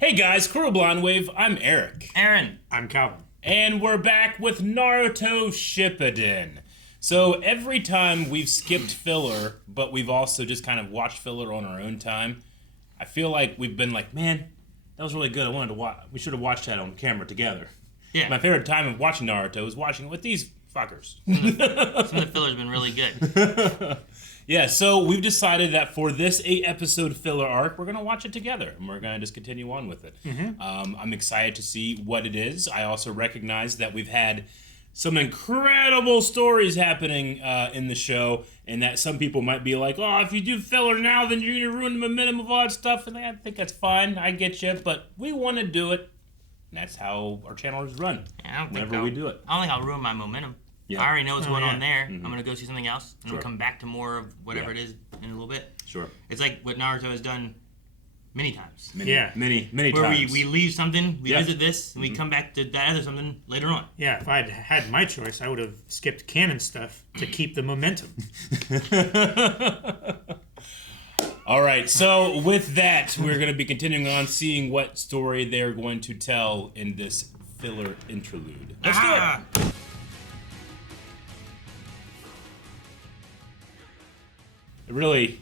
Hey guys, Crew Blonde Wave, I'm Eric. Aaron. I'm Calvin. And we're back with Naruto Shippuden. So every time we've skipped filler, but we've also just kind of watched filler on our own time, I feel like we've been like, man, that was really good. I wanted to watch. We should have watched that on camera together. Yeah. My favorite time of watching Naruto is watching it with these fuckers. Some of the filler's been really good. Yeah, so we've decided that for this 8-episode filler arc, we're going to watch it together, and we're going to just continue on with it. I'm excited to see what it is. I also recognize that we've had some incredible stories happening in the show, and that some people might be like, oh, if you do filler now, then you're going to ruin the momentum of all that stuff, and I think that's fine. I get you, but we want to do it, and that's how our channel is run. Yeah, I don't think whenever we do it. I don't think I'll ruin my momentum. Yeah. I already know what's going on there. Mm-hmm. I'm going to go see something else, and Sure. we'll come back to more of whatever it is in a little bit. Sure. It's like what Naruto has done many times. Many Where times. we leave something, we Yeah. visit this, and we come back to that other something later on. Yeah, if I'd had my choice, I would have skipped canon stuff to keep the momentum. All right, so with that, we're going to be continuing on seeing what story they're going to tell in this filler interlude. Let's do it! It really,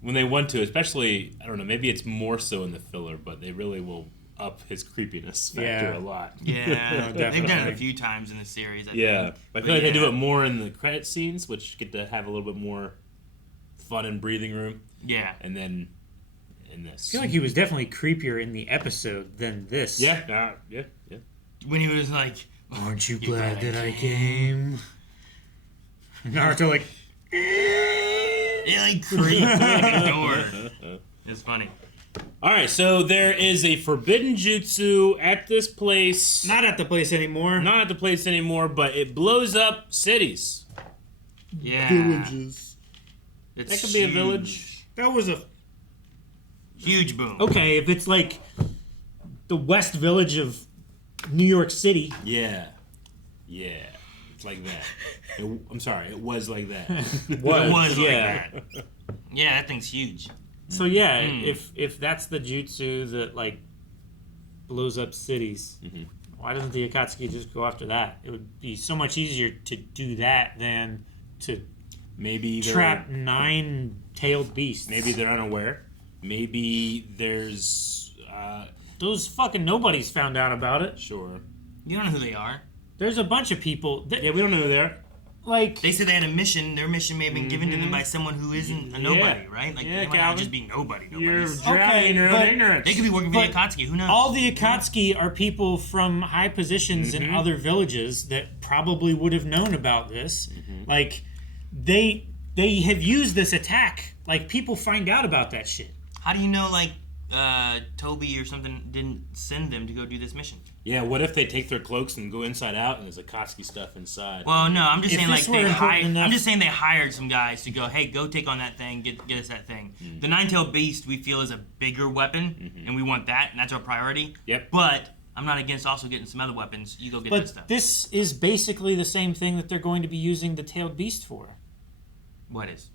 when they want to, especially, I don't know, maybe it's more so in the filler, but they really will up his creepiness factor a lot. Yeah, they've done it definitely. a few times in the series. I Yeah, think. I feel like they do it more in the credit scenes, which get to have a little bit more fun and breathing room, Yeah. and then in this. I feel like he was definitely creepier in the episode than this. Yeah. When he was like, Aren't you glad glad that I came?" came? Naruto like, It like creeped like a door. It's funny. All right, so there is a forbidden jutsu at this place. not at the place anymore. Not at the place anymore, but it blows up cities. Yeah. Villages. It's That could be a huge. village. That was a... Huge boom. Okay, if it's like the West Village of New York City. Yeah. It's like that. I'm sorry, it was like that. It was yeah. like that. Yeah, that thing's huge. So yeah, if that's the jutsu that like blows up cities, why doesn't the Akatsuki just go after that? It would be so much easier to do that than to Maybe they're, trap 9-tailed beasts. Maybe they're unaware. Maybe there's Those fucking nobodies found out about it. sure. You don't know who they are. There's a bunch of people that, Yeah, we don't know who they are. like They said they had a mission. Their mission may have been given to them by someone who isn't a nobody, right? Like Yeah, they might not Calvin. just be nobody. You're Nobodies. dragging your own but ignorance. They could be working for the But Akatsuki. Who knows? all the Akatsuki are people from high positions in other villages that probably would have known about this. Like they have used this attack. Like people find out about that shit. How do you know, like, Toby or something didn't send them to go do this mission? Yeah, what if they take their cloaks and go inside out and there's Akatsuki stuff inside? Well, no, I'm just If saying like this were they important hired. enough- I'm just saying they hired some guys to go. Hey, go take on that thing. Get us that thing. The 9-tailed beast we feel is a bigger weapon, and we want that, and that's our priority. Yep. But I'm not against also getting some other weapons. You go get that But stuff. this is basically the same thing that they're going to be using the tailed beast for. What is?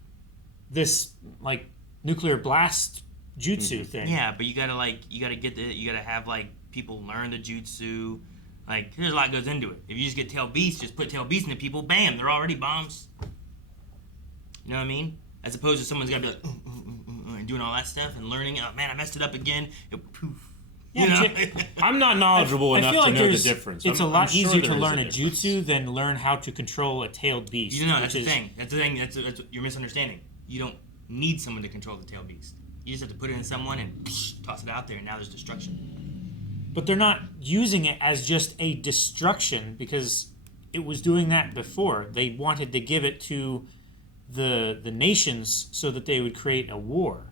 This like nuclear blast jutsu thing. Yeah, but you gotta have like people learn the jutsu. Like there's a lot goes into it. If you just get tail beast, just put tail beast into people, bam, they're already bombs. You know what I mean? As opposed to someone's gotta be like and doing all that stuff and learning. Oh man, I messed it up again. Poof. Yeah, You know? I'm not knowledgeable enough to know the difference. It's I'm a lot sure easier to there is learn a difference. jutsu than learn how to control a tailed beast. You know, that's which the is- thing. That's the thing. That's you're misunderstanding. You don't need someone to control the tail beast. You just have to put it in someone and toss it out there, and now there's destruction. But they're not using it as just a destruction because it was doing that before. They wanted to give it to the nations so that they would create a war.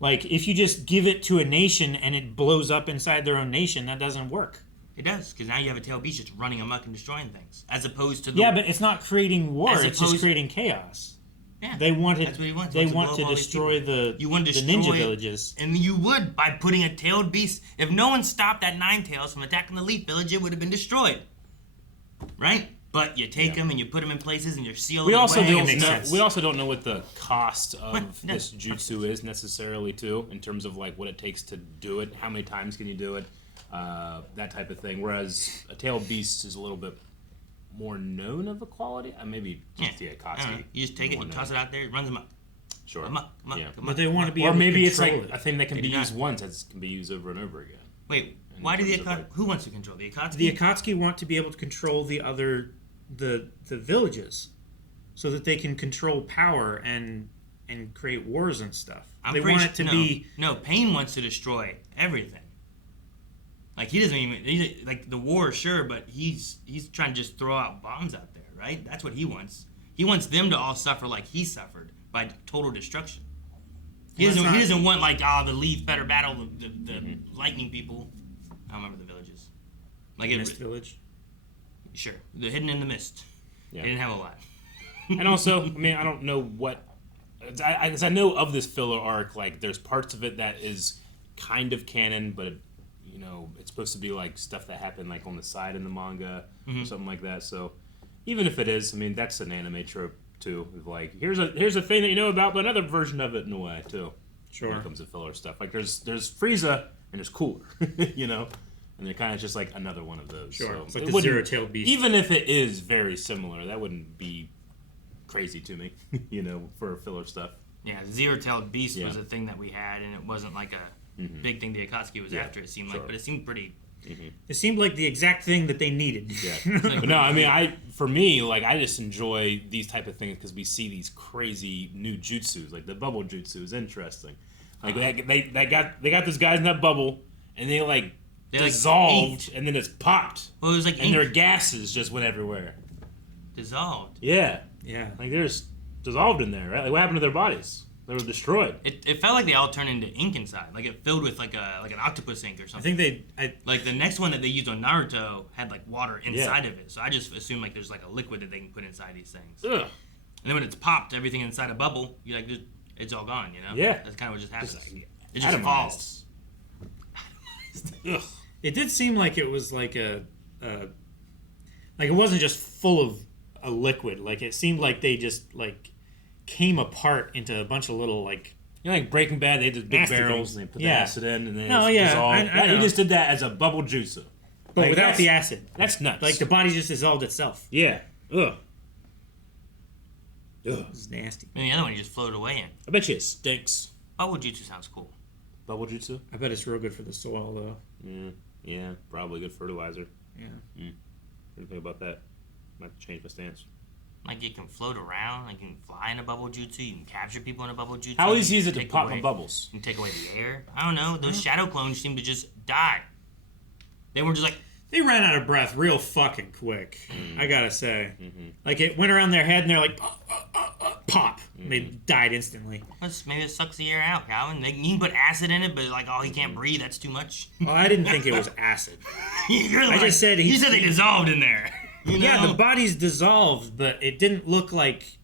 Like, if you just give it to a nation and it blows up inside their own nation, that doesn't work. It does, because now you have a tail beast just running amok and destroying things, as opposed to the Yeah, but it's not creating war, As it's just opposed- creating chaos. yeah, They wanted. that's what he wants. They He wants want blow to up all these destroy people. the You want to the destroy ninja villages. and you would by putting a tailed beast. If no one stopped that 9-tails from attacking the Leaf Village, it would have been destroyed, right? but you take them and you put them in places and you're sealed. We also away. don't know what the cost of this jutsu is necessarily too, in terms of like what it takes to do it. How many times can you do it? That type of thing. Whereas a tailed beast is a little bit more known of a quality. Maybe just the Akatsuki. You just take it, you toss it out there, it runs amok. Sure. Amok. But they want to be or able maybe to it's like control it. a thing that can be used once, that can be used over and over again. Wait, why do the Akatsuki? Who wants to control the Akatsuki? The Akatsuki want to be able to control the villages, so that they can control power and create wars and stuff. They want it to be. No, Pain wants to destroy everything. Like he doesn't even like the war, sure, but he's trying to just throw out bombs out there, right? That's what he wants. He wants them to all suffer like he suffered by total destruction. He doesn't want like the Leaf better battle the lightning people. I don't remember the villages. Like Mist Village. Sure, the hidden in the mist. Yeah. They didn't have a lot. And also, I mean, I don't know what. I know of this filler arc. Like, there's parts of it that is kind of canon, but it's supposed to be like stuff that happened like on the side in the manga or something like that. So, even if it is, I mean, that's an anime trope too. Of like, here's a thing that you know about, but another version of it in a way too. Sure. When it comes to filler stuff, like there's Frieza and there's Cooler, and they're kind of just like another one of those. Sure. So it's like the zero-tailed beast. Even if it is very similar, that wouldn't be crazy to me, for filler stuff. Yeah, Zero-tailed Beast was a thing that we had, and it wasn't like a big thing the Akatsuki was after, it seemed like, but it seemed pretty... It seemed like the exact thing that they needed. Yeah. But no, I mean, I just enjoy these type of things because we see these crazy new jutsus, like the bubble jutsu is interesting. Like they got those guys in that bubble, and they dissolved, and then it's popped. Well, it was like and their gases just went everywhere. Dissolved. Yeah. Yeah. Like they're just dissolved in there, right? Like what happened to their bodies? They were destroyed. It felt like they all turned into ink inside, like it filled with like an octopus ink or something. I think like the next one that they used on Naruto had like water inside of it, so I just assume like there's like a liquid that they can put inside these things. Ugh. And then when it's popped, everything inside a bubble, you like it's all gone, Yeah. That's kind of what just happens. It Atomized. just falls. Ugh. it did seem like it was like like it wasn't just full of a liquid. Like it seemed like they just like came apart into a bunch of little like. Like Breaking Bad, they had those big Nasty barrels things. and they put the acid in and then No, it's yeah, dissolved. I know. He just did that as a bubble jutsu. But Like, without the acid. That's nuts. Like the body just dissolved itself. Yeah. Ugh. Ugh. This is nasty. And the other one you just floated away in. I bet you it stinks. Bubble Jutsu sounds cool. Bubble jutsu? I bet it's real good for the soil though. Yeah, probably good fertilizer. Yeah. What do you think about that? Might have to change my stance. Like you can float around, like you can fly in a bubble jutsu, you can capture people in a bubble jutsu. How easy you is it can to take pop away- my bubbles? You can take away the air. I don't know. Those shadow clones seem to just die. They were just like, They ran out of breath real fucking quick. I gotta say. Like it went around their head and they're like, pop. And they died instantly. maybe it sucks the air out, Calvin. You can put acid in it, but like, oh, he can't breathe. That's too much. Well, I didn't think it was acid. I just said you said they dissolved in there. You know? Yeah, the body's dissolved, but it didn't look like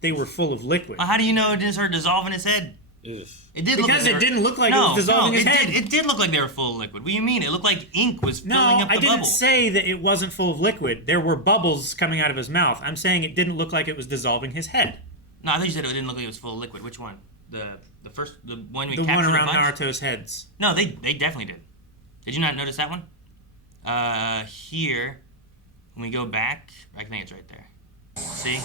they were full of liquid. Well, how do you know it didn't start dissolving his head? Ugh. It did look Because like it didn't look like it was dissolving his head. It did look like they were full of liquid. What do you mean? It looked like ink was filling No, up the I didn't bubble. say that it wasn't full of liquid. There were bubbles coming out of his mouth. I'm saying it didn't look like it was dissolving his head. No, I thought you said it didn't look like it was full of liquid. Which one? The one we The captured one a around bunch? Naruto's heads. No, they definitely did. Did you not notice that one? Here, when we go back, I think it's right there. See?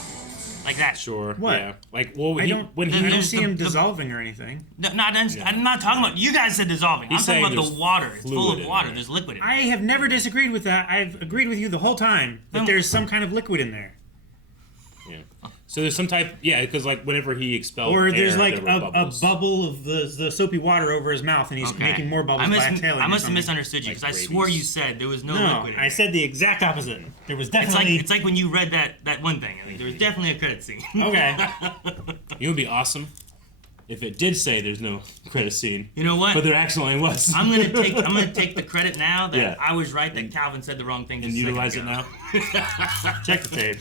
Like that. Sure. What? Yeah. Like, well, I don't see him the- dissolving or anything. No, I'm not talking about. You guys said dissolving. He's I'm talking saying about the there's water. It's full fluid of in water. there. There's liquid in it. I have never disagreed with that. I've agreed with you the whole time that there's some kind of liquid in there. Yeah. So there's some type, because like whenever he expelled Or air, there's like there were a bubbles. bubble of the soapy water over his mouth, and he's making more bubbles by exhaling. I or must have something. misunderstood you because I swore rabies. you said there was no No, liquid in I it. said the exact opposite. There was It's like definitely. when you read that one thing. Like, there was definitely a credit scene. Okay. It would be awesome if it did say there's no credit scene. You know what? But there actually was. I'm gonna take the credit now that Yeah. I was right that Calvin said the wrong thing. and just a second utilize it ago. now. Check the tape.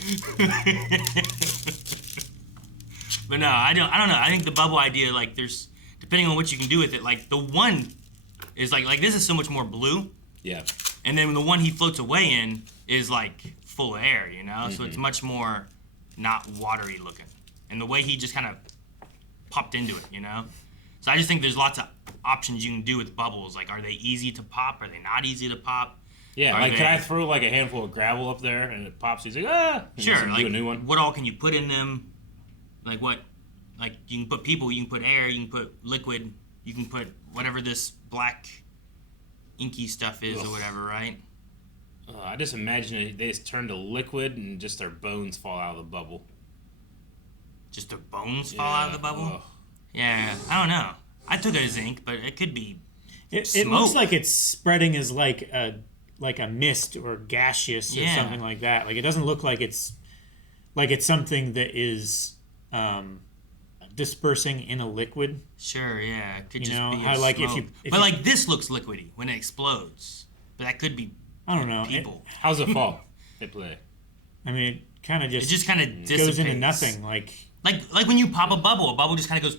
But no, I don't know. I think the bubble idea, like, there's depending on what you can do with it. Like the one is like this is so much more blue, Yeah. and then the one he floats away in is like full of air, you know? So it's much more not watery looking. And the way he just kind of popped into it, you know? So I just think there's lots of options you can do with bubbles. Like, are they easy to pop? Are they not easy to pop? Yeah, Are like, they... can I throw, like, a handful of gravel up there, and it pops, he's like, ah! Sure, like, do a new one. what all can you put in them? Like, what? Like, you can put people, you can put air, you can put liquid, you can put whatever this black inky stuff is or whatever, right? I just imagine they just turn to liquid, and just their bones fall out of the bubble. Just their bones fall out of the bubble? Ugh. Yeah, I don't know. I took it as ink, but it could be It looks like it's spreading as like a mist or gaseous or something like that. Like, it doesn't look like it's something that is dispersing in a liquid. Sure, yeah. It could You just know be how, a like, smoke. But like this looks liquidy when it explodes. But that could be I don't know. people. How's it fall? They play. I mean, it kind of It just kind of dissipates. goes into nothing. Like when you pop a bubble just kind of goes,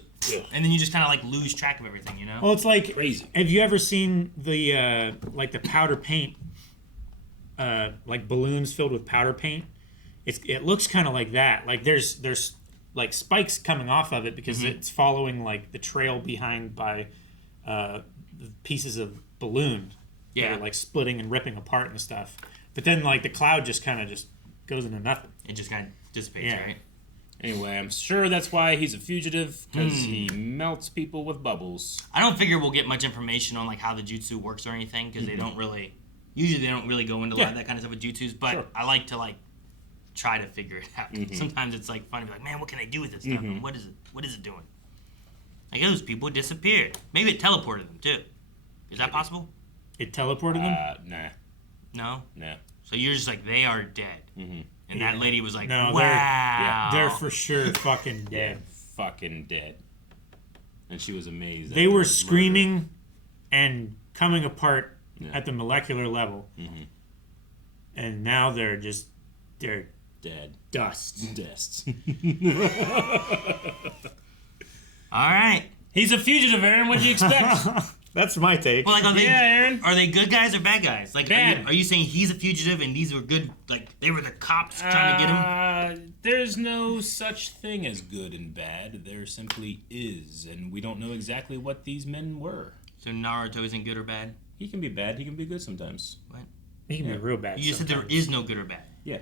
and then you just kind of like lose track of everything, you know? well, it's like Crazy. Have you ever seen the like the powder paint, like balloons filled with powder paint? It looks kind of like that. Like there's like spikes coming off of it because it's following like the trail behind by pieces of balloon. Yeah. That are, like splitting and ripping apart and stuff. But then like the cloud just kind of just goes into nothing. It just kind of dissipates, Yeah. right? Anyway, I'm sure that's why he's a fugitive, because he melts people with bubbles. I don't figure we'll get much information on like how the jutsu works or anything because they don't really go into a lot of that kind of stuff with jutsus. But Sure. I like to like try to figure it out. Sometimes it's like fun to be like, man, what can I do with this stuff? And what is it doing? Like those people disappeared. Maybe it teleported them too. Is that possible? It teleported them? Nah. No. So you're just like, they are dead. And that lady was like, No, wow. They're for sure fucking dead. Fucking dead. And she was amazed. They were screaming and coming apart Yeah. at the molecular level. And now they're dead. dust. Dust. All right. He's a fugitive, Aaron. What'd you expect? That's my take. Well, like, Aaron. are they good guys or bad guys? Like, Bad. Are you saying he's a fugitive and these were good? Like, they were the cops trying to get him? There's no such thing as good and bad. There simply is, and we don't know exactly what these men were. So Naruto isn't good or bad? He can be bad. He can be good sometimes. What? He can be real bad. You just said there is no good or bad. Yeah.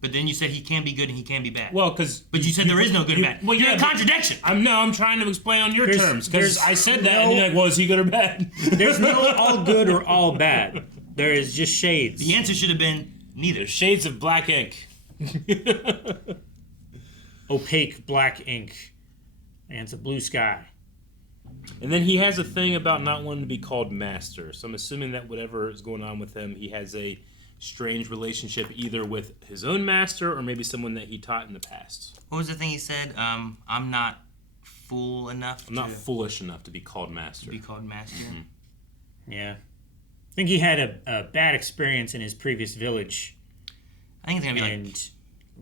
But then you said he can be good and he can be bad. Well, because. But you said there is no good and bad. Well, You're yeah, a contradiction. I'm trying to explain on your There's- terms, because there's I said that, no- and you're like, well, is he good or bad? There's no all good or all bad. There is just shades. The answer should have been neither. There's shades of black ink. Opaque black ink against a blue sky. And then he has a thing about not wanting to be called master. So I'm assuming that whatever is going on with him, he has a strange relationship either with his own master or maybe someone that he taught in the past. What was the thing he said? I'm not fool enough I'm not foolish enough to be called master. to be called master. Yeah. I think he had a bad experience in his previous village. I think it's going to be And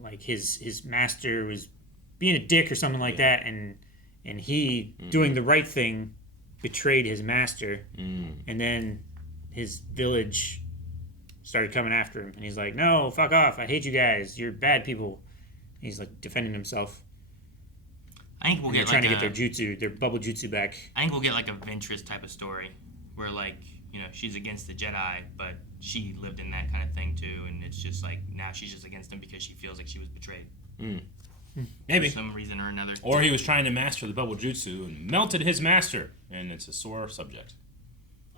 like his master was being a dick or something like that, and he doing the right thing betrayed his master, and then his village started coming after him, and he's like, no, fuck off, I hate you guys, you're bad people. And he's like defending himself. I think we'll They're get trying like to get their jutsu, their bubble jutsu back. I think we'll get like a Ventress type of story where like, you know, she's against the Jedi, but she lived in that kind of thing too, and it's just like now she's just against them because she feels like she was betrayed. Maybe. For some reason or another. Or he was trying to master the bubble jutsu and melted his master, and it's a sore subject.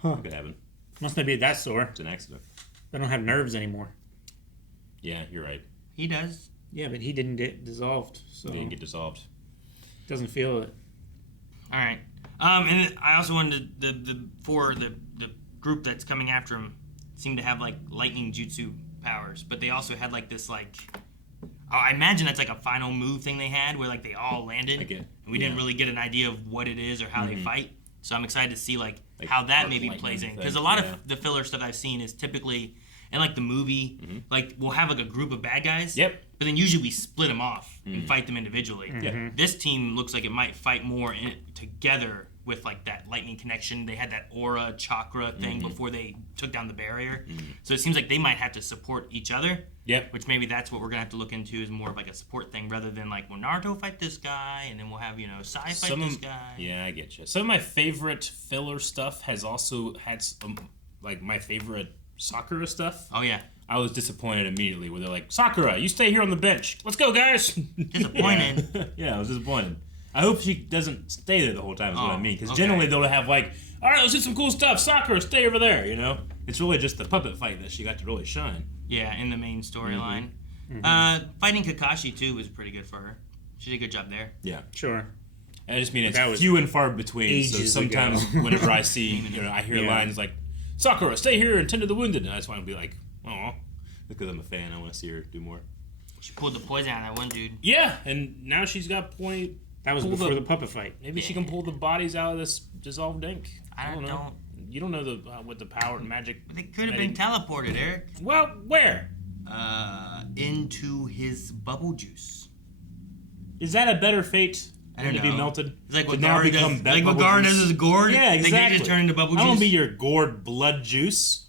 That could happen. Must not be that sore. It's an accident. They don't have nerves anymore. Yeah, you're right. He does. Yeah, but he didn't get dissolved, so He didn't get dissolved. doesn't feel it. All right. And I also wanted the group that's coming after him seemed to have like lightning jutsu powers, but they also had like this like I imagine that's like a final move thing they had where like they all landed, I get. and we didn't really get an idea of what it is or how they fight. So I'm excited to see like how that arc maybe lightning plays in, thing, because a lot yeah. of the filler stuff I've seen is typically in like the movie, like we'll have like a group of bad guys. Yep. But then usually we split them off and fight them individually. Yeah. This team looks like it might fight more together with like that lightning connection. They had that aura chakra thing before they took down the barrier. So it seems like they might have to support each other. Yep. Which maybe that's what we're gonna have to look into is more of like a support thing rather than like, well, Naruto fight this guy and then we'll have, Sai fight this guy. Yeah, I get you. Some of my favorite filler stuff has also had some, like my favorite Sakura stuff. Oh yeah. I was disappointed immediately where they're like, Sakura, you stay here on the bench. Let's go, guys. Disappointed. Yeah, I was disappointed. I hope she doesn't stay there the whole time is what I mean. Because okay. generally they'll have like, all right, let's do some cool stuff. Sakura, stay over there, It's really just the puppet fight that she got to really shine. Yeah, in the main storyline. Fighting Kakashi, too, was pretty good for her. She did a good job there. Yeah. Sure. I just mean That it's was few and far between. So ages sometimes ago. whenever I see, I hear Yeah. lines like, Sakura, stay here and tend to the wounded. And I just want to be like, oh, because I'm a fan. I want to see her do more. She pulled the poison out of that one dude. Yeah, and now she's got plenty. That was before the puppet fight. Maybe she can pull the bodies out of this dissolved ink. I don't know. You don't know what the power and magic. But they could have been teleported, Eric. Well, where? Into his bubble juice. Is that a better fate I than don't to be know. melted? It's like To what now Gar does. become Like what bubble Gar juice? does is gourd. Yeah, exactly. They just turn into bubble juice. I don't want to be your gourd blood juice.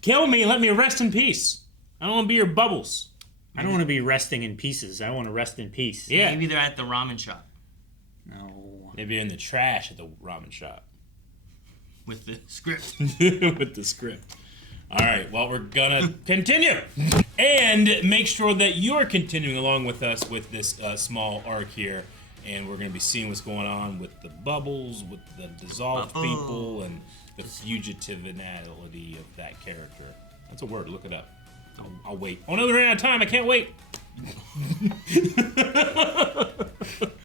Kill me and let me rest in peace. I don't want to be your bubbles. I don't want to be resting in pieces. I want to rest in peace. Yeah. Maybe they're at the ramen shop No. Maybe in the trash at the ramen shop. with the script. With the script. All right, well, we're gonna continue and make sure that you're continuing along with us with this small arc here, and we're gonna be seeing what's going on with the bubbles, with the dissolved people, and the fugitivenality of that character. That's a word. Look it up. I'll wait. Oh no, we're running out of time. I can't wait.